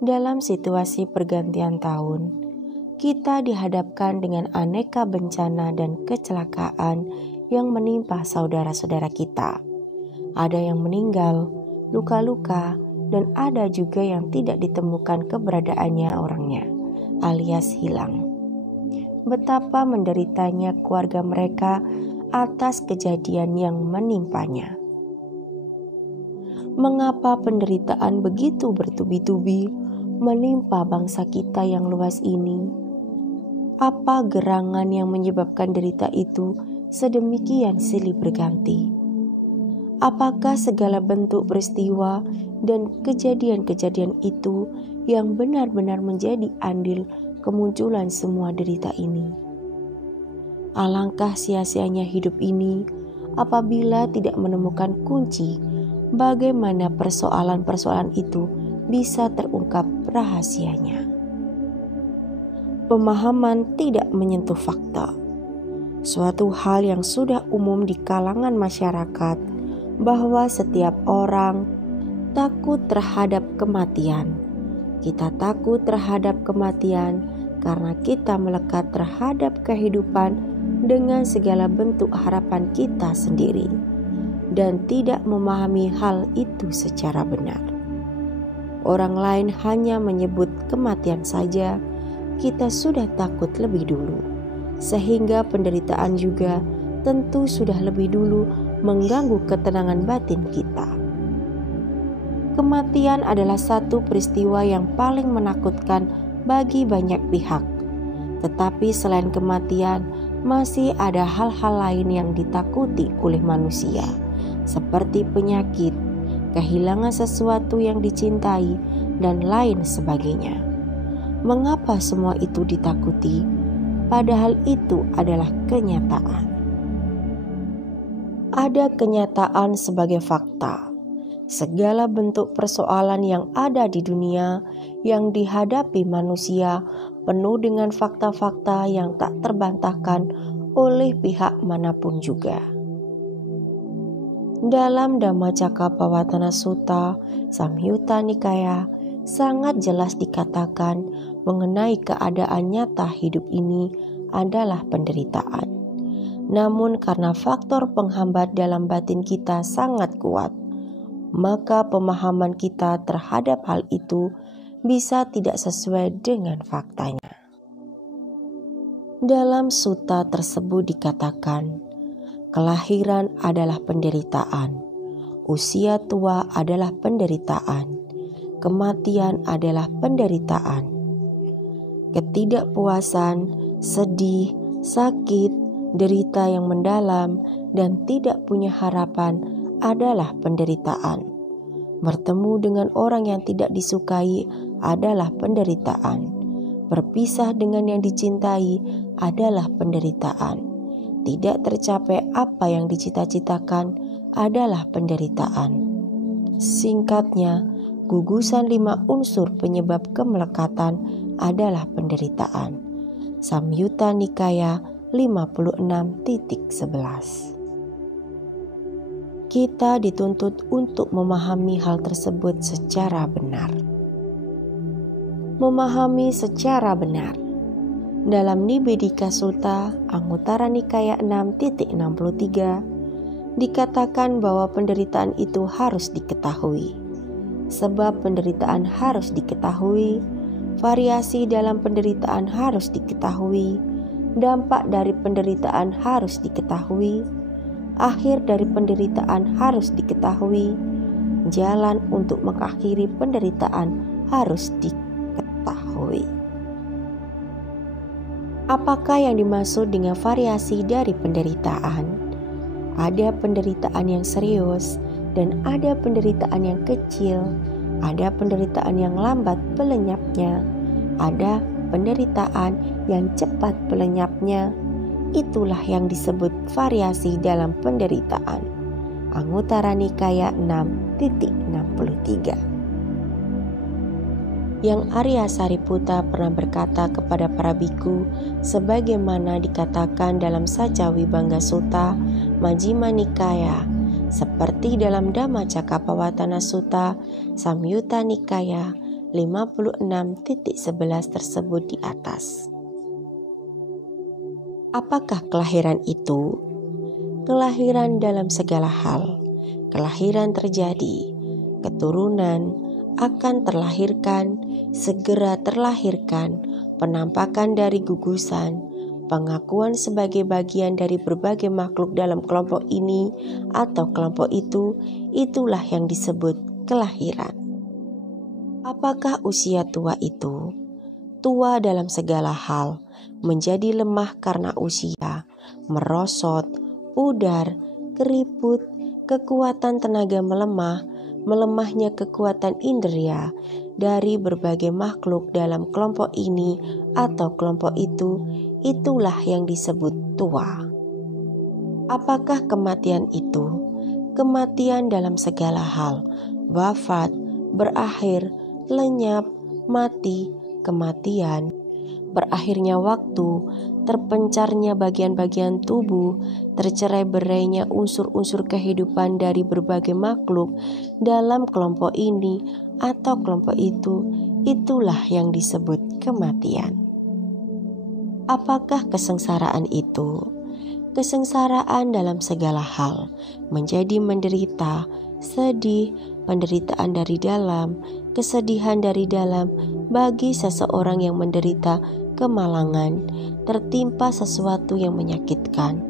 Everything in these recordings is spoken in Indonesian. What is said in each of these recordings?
Dalam situasi pergantian tahun, kita dihadapkan dengan aneka bencana dan kecelakaan yang menimpa saudara-saudara kita. Ada yang meninggal, luka-luka, dan ada juga yang tidak ditemukan keberadaannya orangnya, alias hilang. Betapa menderitanya keluarga mereka atas kejadian yang menimpanya. Mengapa penderitaan begitu bertubi-tubi menimpa bangsa kita yang luas ini? Apa gerangan yang menyebabkan derita itu sedemikian silih berganti? Apakah segala bentuk peristiwa dan kejadian-kejadian itu yang benar-benar menjadi andil kemunculan semua derita ini? Alangkah sia-sianya hidup ini apabila tidak menemukan kunci bagaimana persoalan-persoalan itu bisa terungkap rahasianya. Pemahaman tidak menyentuh fakta. Suatu hal yang sudah umum di kalangan masyarakat bahwa setiap orang takut terhadap kematian. Kita takut terhadap kematian karena kita melekat terhadap kehidupan dengan segala bentuk harapan kita sendiri dan tidak memahami hal itu secara benar. Orang lain hanya menyebut kematian saja, kita sudah takut lebih dulu, sehingga penderitaan juga tentu sudah lebih dulu mengganggu ketenangan batin kita. Kematian adalah satu peristiwa yang paling menakutkan bagi banyak pihak, tetapi selain kematian, masih ada hal-hal lain yang ditakuti oleh manusia, seperti penyakit, kehilangan sesuatu yang dicintai, dan lain sebagainya. Mengapa semua itu ditakuti? Padahal itu adalah kenyataan. Ada kenyataan sebagai fakta. Segala bentuk persoalan yang ada di dunia yang dihadapi manusia penuh dengan fakta-fakta yang tak terbantahkan oleh pihak manapun juga. Dalam Dhammacakkappavattana Sutta, Samyutta Nikaya, sangat jelas dikatakan mengenai keadaan nyata hidup ini adalah penderitaan. Namun karena faktor penghambat dalam batin kita sangat kuat, maka pemahaman kita terhadap hal itu bisa tidak sesuai dengan faktanya. Dalam sutta tersebut dikatakan, kelahiran adalah penderitaan, usia tua adalah penderitaan, kematian adalah penderitaan, ketidakpuasan, sedih, sakit, derita yang mendalam, dan tidak punya harapan adalah penderitaan. Bertemu dengan orang yang tidak disukai adalah penderitaan. Berpisah dengan yang dicintai adalah penderitaan. Tidak tercapai apa yang dicita-citakan adalah penderitaan. Singkatnya, gugusan 5 unsur penyebab kemelekatan adalah penderitaan. Samyutta Nikaya 56.11. Kita dituntut untuk memahami hal tersebut secara benar. Memahami secara benar. Dalam Nibbedika Sutta, Anguttara Nikaya 6.63, dikatakan bahwa penderitaan itu harus diketahui. Sebab penderitaan harus diketahui, variasi dalam penderitaan harus diketahui, dampak dari penderitaan harus diketahui, akhir dari penderitaan harus diketahui, jalan untuk mengakhiri penderitaan harus diketahui. Apakah yang dimaksud dengan variasi dari penderitaan? Ada penderitaan yang serius dan ada penderitaan yang kecil, ada penderitaan yang lambat pelenyapnya, ada penderitaan yang cepat pelenyapnya. Itulah yang disebut variasi dalam penderitaan. Anguttara Nikaya 6.63. Yang Arya Sariputta pernah berkata kepada para biku, sebagaimana dikatakan dalam Sacawibangga Sutta, Majjhima Nikaya, seperti dalam Dhammacakkappavattana Sutta, Samyutta Nikaya 56.11 tersebut di atas. Apakah kelahiran itu? Kelahiran dalam segala hal. Kelahiran terjadi, keturunan akan terlahirkan, segera terlahirkan, penampakan dari gugusan, pengakuan sebagai bagian dari berbagai makhluk dalam kelompok ini atau kelompok itu, itulah yang disebut kelahiran. Apakah usia tua itu? Tua dalam segala hal, menjadi lemah karena usia, merosot, pudar, keriput, kekuatan tenaga melemah, melemahnya kekuatan indera dari berbagai makhluk dalam kelompok ini atau kelompok itu, itulah yang disebut tua. Apakah kematian itu? Kematian dalam segala hal, wafat, berakhir, lenyap, mati, kematian, berakhirnya waktu, terpencarnya bagian-bagian tubuh, tercerai-berainya unsur-unsur kehidupan dari berbagai makhluk dalam kelompok ini atau kelompok itu, itulah yang disebut kematian. Apakah kesengsaraan itu? Kesengsaraan dalam segala hal, menjadi menderita, sedih, penderitaan dari dalam, kesedihan dari dalam bagi seseorang yang menderita kemalangan, tertimpa sesuatu yang menyakitkan.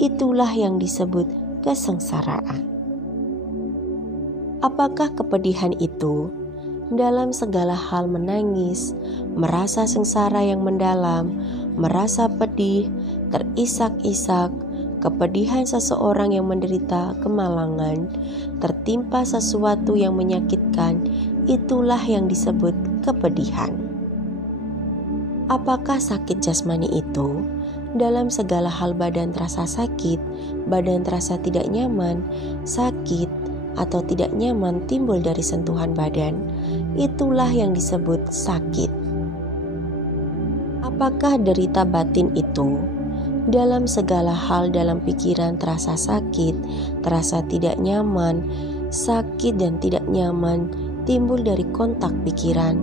Itulah yang disebut kesengsaraan. Apakah kepedihan itu? Dalam segala hal menangis, merasa sengsara yang mendalam, merasa pedih, terisak-isak, kepedihan seseorang yang menderita kemalangan, tertimpa sesuatu yang menyakitkan, itulah yang disebut kepedihan. Apakah sakit jasmani itu? Dalam segala hal badan terasa sakit, badan terasa tidak nyaman, sakit atau tidak nyaman timbul dari sentuhan badan, itulah yang disebut sakit. Apakah derita batin itu? Dalam segala hal dalam pikiran terasa sakit, terasa tidak nyaman, sakit dan tidak nyaman timbul dari kontak pikiran,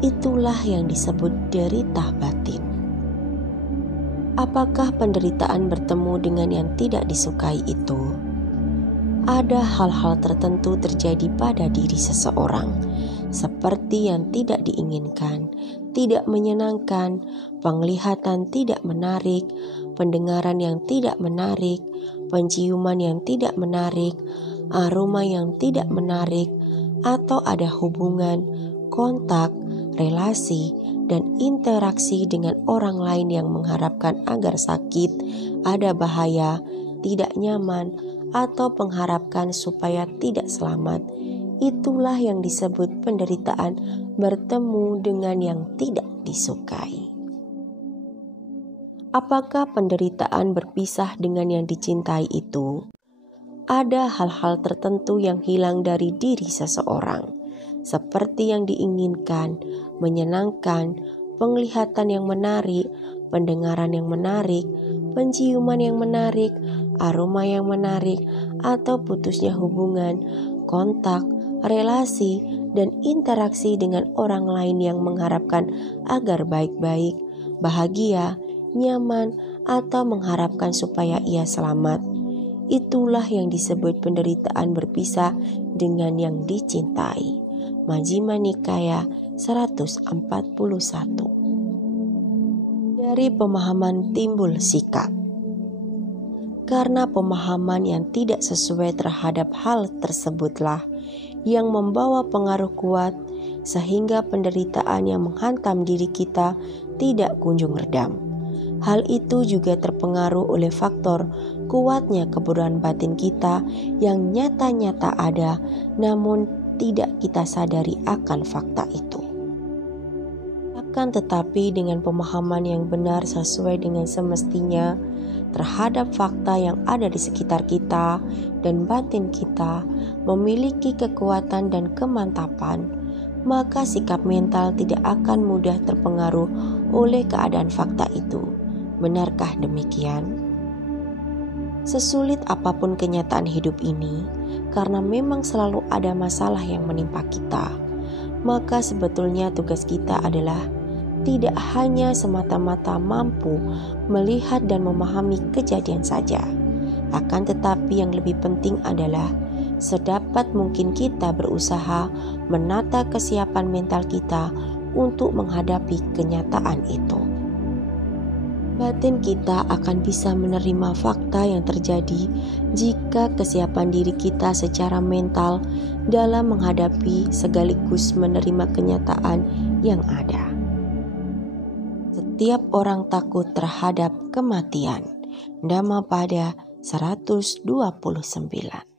itulah yang disebut derita batin. Apakah penderitaan bertemu dengan yang tidak disukai itu? Ada hal-hal tertentu terjadi pada diri seseorang, seperti yang tidak diinginkan, tidak menyenangkan, penglihatan tidak menarik, pendengaran yang tidak menarik, penciuman yang tidak menarik, aroma yang tidak menarik, atau ada hubungan, kontak, relasi, dan interaksi dengan orang lain yang mengharapkan agar sakit, ada bahaya, tidak nyaman, atau mengharapkan supaya tidak selamat. Itulah yang disebut penderitaan bertemu dengan yang tidak disukai. Apakah penderitaan berpisah dengan yang dicintai itu? Ada hal-hal tertentu yang hilang dari diri seseorang, seperti yang diinginkan, menyenangkan, penglihatan yang menarik, pendengaran yang menarik, penciuman yang menarik, aroma yang menarik, atau putusnya hubungan, kontak, relasi, dan interaksi dengan orang lain yang mengharapkan agar baik-baik, bahagia, nyaman, atau mengharapkan supaya ia selamat. Itulah yang disebut penderitaan berpisah dengan yang dicintai. Majjhima Nikaya 141. Dari pemahaman timbul sikap. Karena pemahaman yang tidak sesuai terhadap hal tersebutlah yang membawa pengaruh kuat sehingga penderitaan yang menghantam diri kita tidak kunjung redam. Hal itu juga terpengaruh oleh faktor kuatnya kebodohan batin kita yang nyata-nyata ada, namun tidak kita sadari akan fakta itu. Akan tetapi dengan pemahaman yang benar sesuai dengan semestinya terhadap fakta yang ada di sekitar kita dan batin kita memiliki kekuatan dan kemantapan, maka sikap mental tidak akan mudah terpengaruh oleh keadaan fakta itu. Benarkah demikian? Sesulit apapun kenyataan hidup ini, karena memang selalu ada masalah yang menimpa kita, maka sebetulnya tugas kita adalah tidak hanya semata-mata mampu melihat dan memahami kejadian saja, akan tetapi yang lebih penting adalah sedapat mungkin kita berusaha menata kesiapan mental kita untuk menghadapi kenyataan itu. Batin kita akan bisa menerima fakta yang terjadi jika kesiapan diri kita secara mental dalam menghadapi sekaligus menerima kenyataan yang ada. Setiap orang takut terhadap kematian. Dhammapada 129.